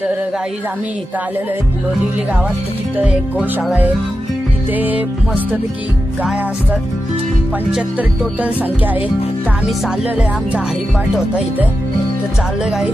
तर गाईज आम्ही इथं आलेलो आहे लोदिवली गावात. तर तिथं एक गोशाळा आहे. तिथे मस्तपैकी गाय असतात. 75 टोटल संख्या आहे. तर आम्ही चाललेलो आहे. आमचा हरिपाठ होता इथे. तर चाललोय गाई.